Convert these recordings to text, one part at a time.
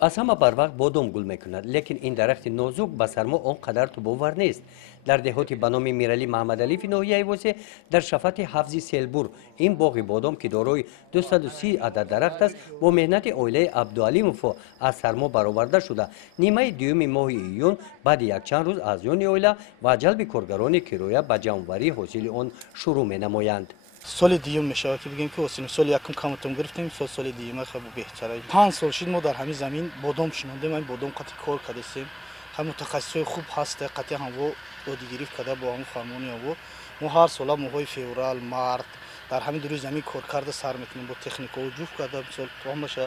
از همه بروقت بادام گل میکند، لیکن این درخت نازک به سرما آنقدر تو باور نیست. در دهات به نام میرعلی محمدعلی فی ناحیه ایوسه در شفت حفظی سیلبور این باغ بادام که دارای 230 عدد درخت است با مهنت عائله عبدالعلیموف از سرما برآورده شده. نیمه دوم ماه ایون بعد یک چند روز از یون عائله و جلب کارگران کرایه به جمع‌آوری حاصل آن شروع می‌نمایند. سال دیگه میشه که بگیم که واسه سال یکم کمتون گرفتیم سال دیگه خیلی بهتره. 5 سال شد ما در همین زمین بادام شنوندیم، این بادام قطعی کار کردیم. هم متخصصای خوب هست قطعی هم و یادگیری کرده با هم فرمانی و ما هر سال ماهای فوریه مارت در همین دوری زمین کار کرده سر میتونیم با تکنیک و جوف کرده مثلا تو همش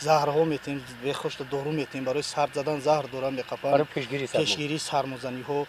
زهرها میتونیم به خوش دارو میتونیم برای سرد زدن زهر دوران میقفن برای پیشگیری سرمازنی ها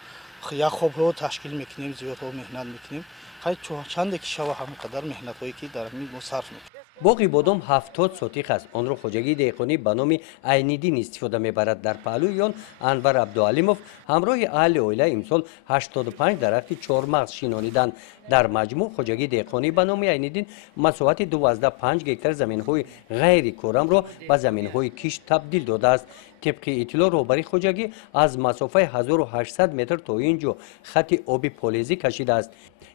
یا خوب ها تشکیل میکنیم زیاد ها مهنت میکنیم. خیلی چند کی شوا همین قدر مهنت هایی که در همین صرف میکنیم. باغ بادام 70 سوتیق است. آن را خواجگی دهقانی به نام عین‌الدین استفاده میبرد. در پهلوی آن انور عبدالعلیموف همراه اهل عائله امسال 85 درخت چهارمغز شینانیدند. در مجموع خواجگی دهقانی به نام عین‌الدین مساحت 12.5 هکتار زمین‌های غیر کورم را به زمین‌های کشت تبدیل داده است. طبق اطلاع رهبری خواجگی از مسافه 1800 متر تا اینجا خط آبی پلیزی کشیده است.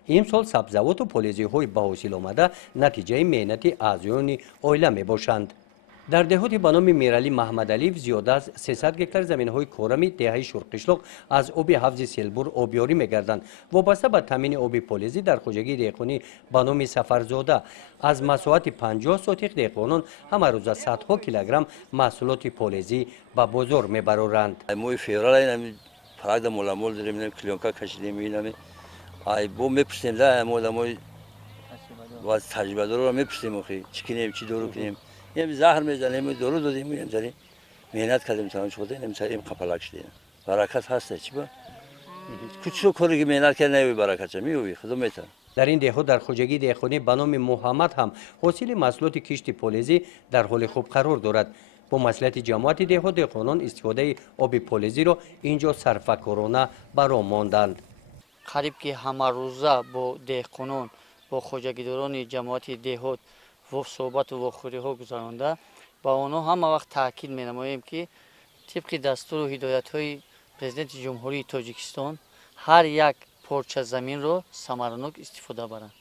امسال سبزوات و پلیزی های به حاصل آمده نتیجه مهنت اعضایان عائله می باشند. در دهات به نام میرعلی محمدعلی زیاده از 300 هکتار زمین های کورمی دهه شورقشلاق از آب حوض سیلبور آبیاری میگردند. وابسته به تامین آب پلیزی در خواجگی دهقانی به نام سفرزاده از مساحت 50 سوتیق دهقانان همه روز صدها کیلوگرم محصولات پلیزی به بازار میبرند. موی فیورال پرده مولامول داریم کلیونکا کشیدیم اینم ای بو میپرسیم ده مولاموی واس تجربه دارو رو میپرسیم اخی چی کنیم چی دارو کنیم یه زهر میزنیم دارو دادیم میذاریم مهنت کردیم تا شده نمیذاریم قپلاک شدیم برکت هست چی با کوچو کاری که مهنت کرد نمی برکت میوی خدا میتونه. در این دهات در خواجگی دهقانی به نام محمد هم حاصل محصولات کشت پلیزی در حال خوب قرار دارد. با مصلحت جماعت دهات دهقانان استفاده آب پلیزی را اینجا صرفه‌کارانه برآ ماندند. قریب که همه روزه با دهقانان با خواجگیداران جماعت دهات و صحبت و خوری ها گذرانده با آنها همه وقت تاکید می نماییم که طبق دستور و هدایت های پرزیدنت جمهوری تاجیکستان هر یک پارچه زمین را ثمرناک استفاده برند.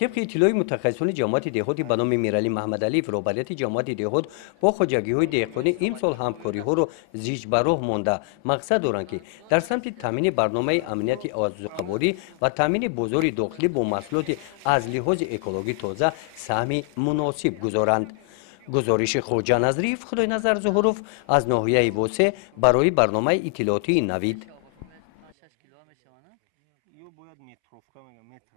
طبق اطلاع متخصصان جماعت دهات به نام میرعلی محمدعلی و رهبریت جماعت دهات با خواجگی های دهقانی امسال همکاری ها را زیج به راه مانده. مقصد دارند که در سمت تامین برنامه امنیت آذوقه‌باری و تامین بازار داخلی با محصولات از لحاظ اکولوژی تازه سهم مناسب گذارند. گزارش خواجه نظریف خدای نظر ظهوروف از ناحیه ایوسه برای برنامه اطلاعاتی نوید.